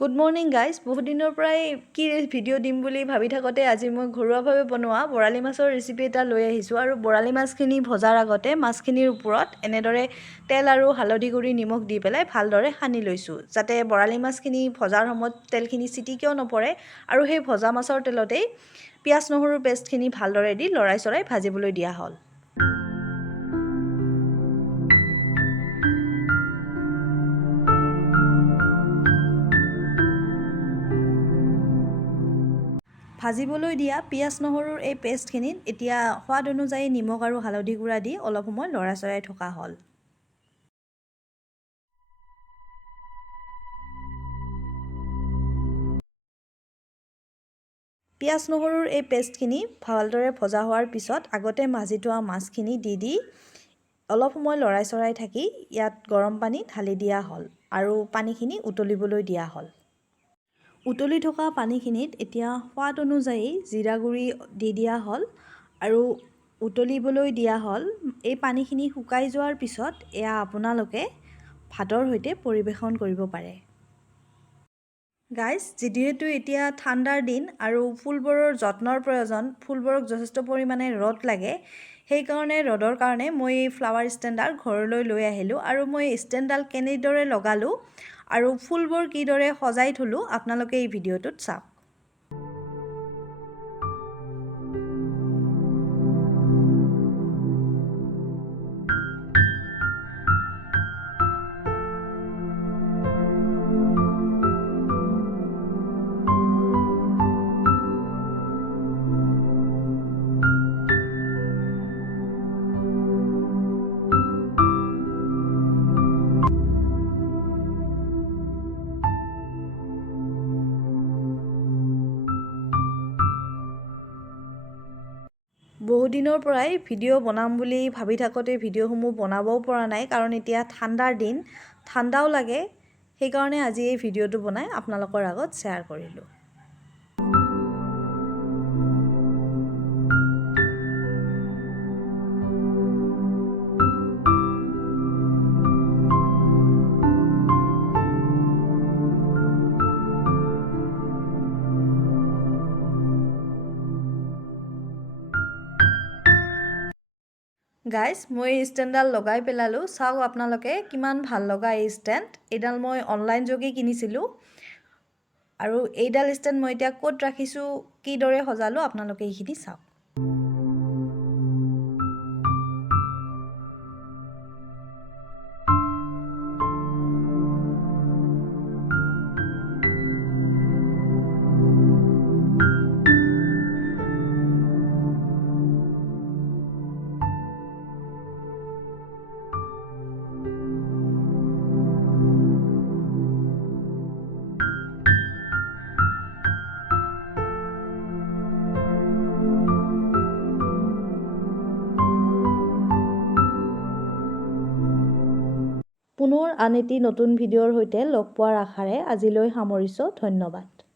Good morning guys. বহুত দিনৰ পৰাই কি ভিডিঅ' দিম বুলি ভাবি থাকোঁতে আজি মই ঘৰুৱাভাৱে বনোৱা বৰালি মাছৰ ৰেচিপি এটা লৈ আহিছোঁ। আৰু বৰালি মাছখিনি ভজাৰ আগতে মাছখিনিৰ ওপৰত এনেদৰে তেল আৰু হালধি গুড়ি নিমখ দি পেলাই ভালদৰে সানি লৈছোঁ, যাতে বৰালি মাছখিনি ভজাৰ সময়ত তেলখিনি ছিটিকিও নপৰে। আৰু সেই ভজা মাছৰ তেলতেই পিঁয়াজ নহৰুৰ পেষ্টখিনি ভালদৰে দি লৰাই চৰাই ভাজিবলৈ দিয়া হ'ল। ভাজিবলৈ দিয়া পিঁয়াজ নহৰুৰ এই পেষ্টখিনিত এতিয়া সোৱাদ অনুযায়ী নিমখ আৰু হালধি গুড়া দি অলপ সময় লৰাই চৰাই থকা হ'ল। পিঁয়াজ নহৰুৰ এই পেষ্টখিনি ভালদৰে ভজা হোৱাৰ পিছত আগতে ভাজি থোৱা মাছখিনি দি অলপ সময় লৰাই চৰাই থাকি ইয়াত গৰম পানী ঢালি দিয়া হ'ল আৰু পানীখিনি উতলিবলৈ দিয়া হ'ল। উতলি থকা পানীখিনিত এতিয়া সোৱাদ অনুযায়ী জিৰা গুড়ি দি দিয়া হ'ল আৰু উতলিবলৈ দিয়া হ'ল। এই পানীখিনি শুকাই যোৱাৰ পিছত এয়া আপোনালোকে ভাতৰ সৈতে পৰিৱেশন কৰিব পাৰে। গাইজ, যিহেতু এতিয়া ঠাণ্ডাৰ দিন আৰু ফুলবোৰৰ যত্নৰ প্ৰয়োজন, ফুলবোৰক যথেষ্ট পৰিমাণে ৰ'দ লাগে, সেইকাৰণে ৰ'দৰ কাৰণে মই এই ফ্লাৱাৰ ষ্টেণ্ডডাল ঘৰলৈ লৈ আহিলোঁ। আৰু মই ষ্টেণ্ডডাল কেনেদৰে লগালোঁ আৰু ফুলবোৰ কিদৰে সজাই থলোঁ আপোনালোকে এই ভিডিঅ'টোত চাওক। বহুদিনৰ পৰাই ভিডিঅ' বনাম বুলি ভাবি থাকোঁতে ভিডিঅ'সমূহ বনাবও পৰা নাই, কাৰণ এতিয়া ঠাণ্ডাৰ দিন, ঠাণ্ডাও লাগে। সেইকাৰণে আজি এই ভিডিঅ'টো বনাই আপোনালোকৰ আগত শ্বেয়াৰ কৰিলোঁ। গাইজ, মই এই ষ্টেণ্ডডাল লগাই পেলালোঁ। চাওক আপোনালোকে কিমান ভাল লগা এই ষ্টেণ্ড। এইডাল মই অনলাইন যোগে কিনিছিলোঁ। আৰু এইডাল ষ্টেণ্ড মই এতিয়া ক'ত ৰাখিছোঁ, কিদৰে সজালোঁ আপোনালোকে এইখিনি চাওক। পুনৰ আন এটি নতুন ভিডিঅ'ৰ সৈতে লগ পোৱাৰ আশাৰে আজিলৈ সামৰিছোঁ। ধন্যবাদ।